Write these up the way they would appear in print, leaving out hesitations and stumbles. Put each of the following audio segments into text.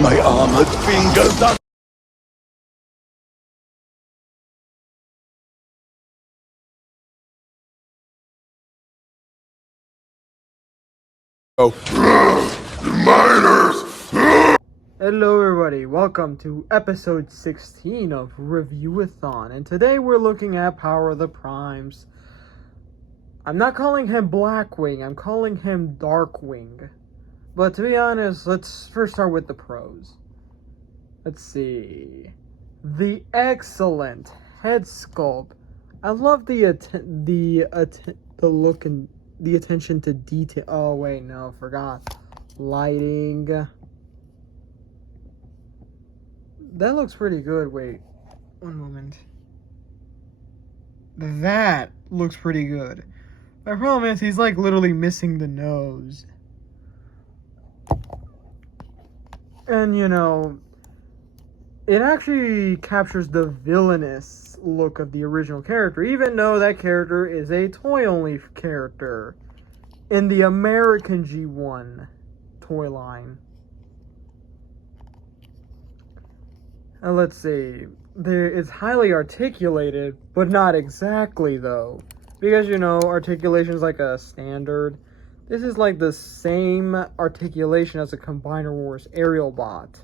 My armored fingers are... Oh. Miners! Hello everybody, welcome to episode 16 of Review-a-thon, and today we're looking at Power of the Primes. I'm not calling him Blackwing, I'm calling him Darkwing. But to be honest, let's first start with the pros. Let's see. The excellent head sculpt. I love the look and the attention to detail. Oh wait, no, forgot. Lighting. That looks pretty good. Wait, one moment. That looks pretty good. My problem is he's like literally missing the nose. And you know, it actually captures the villainous look of the original character, even though that character is a toy-only character in the American G1 toy line. Let's see. It's highly articulated, but not exactly though. Because you know, articulation is like a standard. This is like the same articulation as a Combiner Wars aerial bot.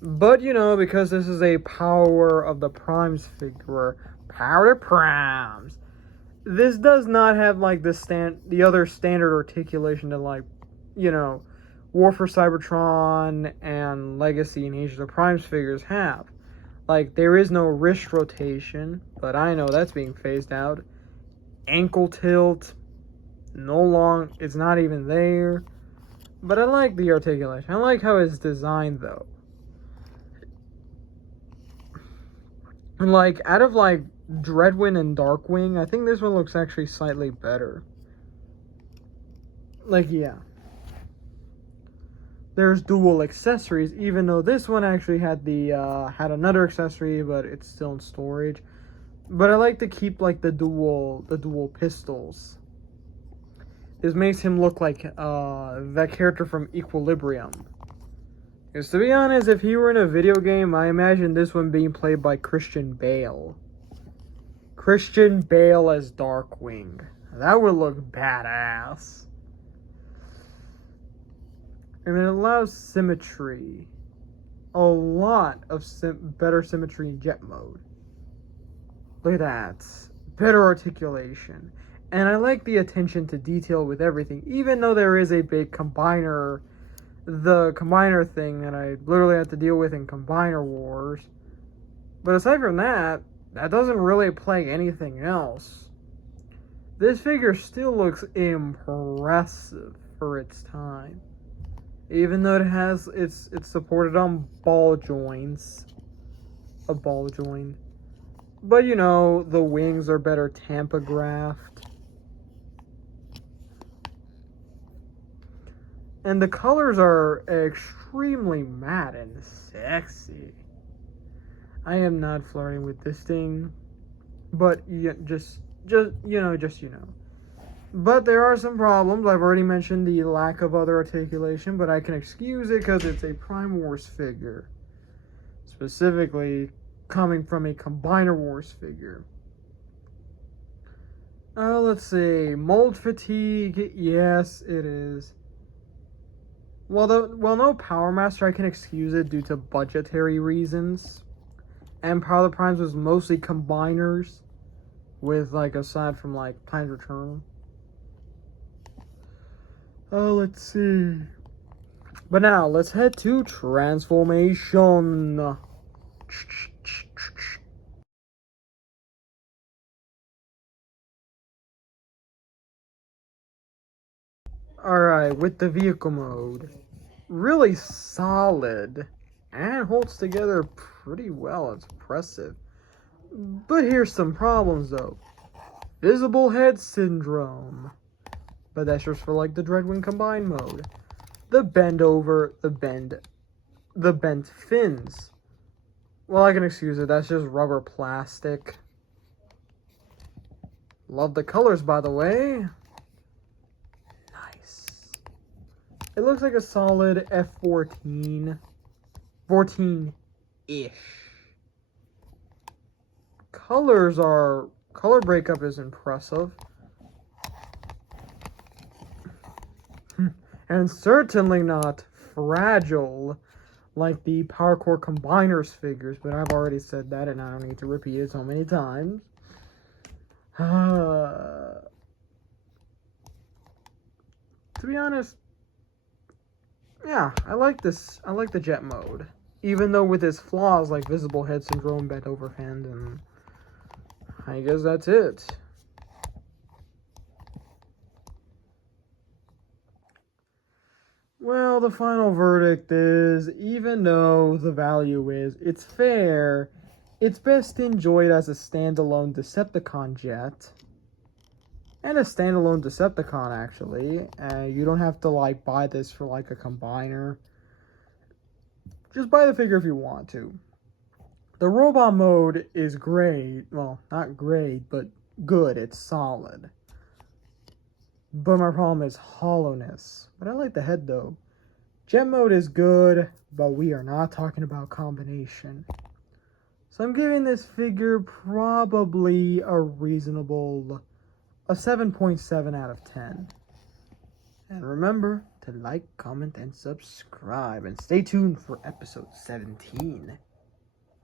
But you know, because this is a Power of the Primes figure, Power of the Primes, this does not have like the other standard articulation that, like, you know, War for Cybertron and Legacy and Age of the Primes figures have. Like, there is no wrist rotation, but I know that's being phased out. Ankle tilt, it's not even there. But I like the articulation. I like how it's designed though. And like, out of like Dreadwing and Darkwing, I think this one looks actually slightly better. Like, yeah. There's dual accessories, even though this one actually had had another accessory, but it's still in storage. But I like to keep like the dual pistols. This makes him look like that character from Equilibrium. Because to be honest, if he were in a video game, I imagine this one being played by Christian Bale. Christian Bale as Darkwing. That would look badass. And it allows symmetry. A lot of better symmetry in jet mode. Look at that. Better articulation. And I like the attention to detail with everything. Even though there is a big combiner, the combiner thing that I literally have to deal with in Combiner Wars. But aside from that, that doesn't really play anything else. This figure still looks impressive for its time. Even though it has, it's supported on ball joints. A ball joint. But you know, the wings are better tampographed. And the colors are extremely matte and sexy. I am not flirting with this thing. But yeah, just you know. But there are some problems. I've already mentioned the lack of other articulation, but I can excuse it because it's a Prime Wars figure. Specifically, coming from a Combiner Wars figure. Let's see. Mold fatigue. Yes, it is. Well, no Power Master, I can excuse it due to budgetary reasons. And Power of the Primes was mostly combiners. With, like, aside from, like, Time's Return. Oh, let's see. But now, let's head to Transformation. Alright, with the vehicle mode. Really solid. And holds together pretty well. It's impressive. But here's some problems, though. Visible head syndrome. But that's just for like the Dreadwing combined mode. The bent fins. Well, I can excuse it. That's just rubber plastic. Love the colors, by the way. Nice. It looks like a solid F14. 14-ish. Color breakup is impressive. And certainly not fragile like the Power Core Combiners figures, but I've already said that and I don't need to repeat it so many times. To be honest, yeah, I like this. I like the jet mode. Even though with its flaws like visible head syndrome, bent over hand, and I guess that's it. Well, the final verdict is, even though the value it's fair, it's best enjoyed as a standalone Decepticon jet. And a standalone Decepticon, actually. You don't have to, like, buy this for, like, a combiner. Just buy the figure if you want to. The robot mode is great. Well, not great, but good. It's solid. But my problem is hollowness. But I like the head, though. Jet mode is good, but we are not talking about combination. So I'm giving this figure probably a reasonable... a 7.7 out of 10. And remember to like, comment, and subscribe. And stay tuned for episode 17.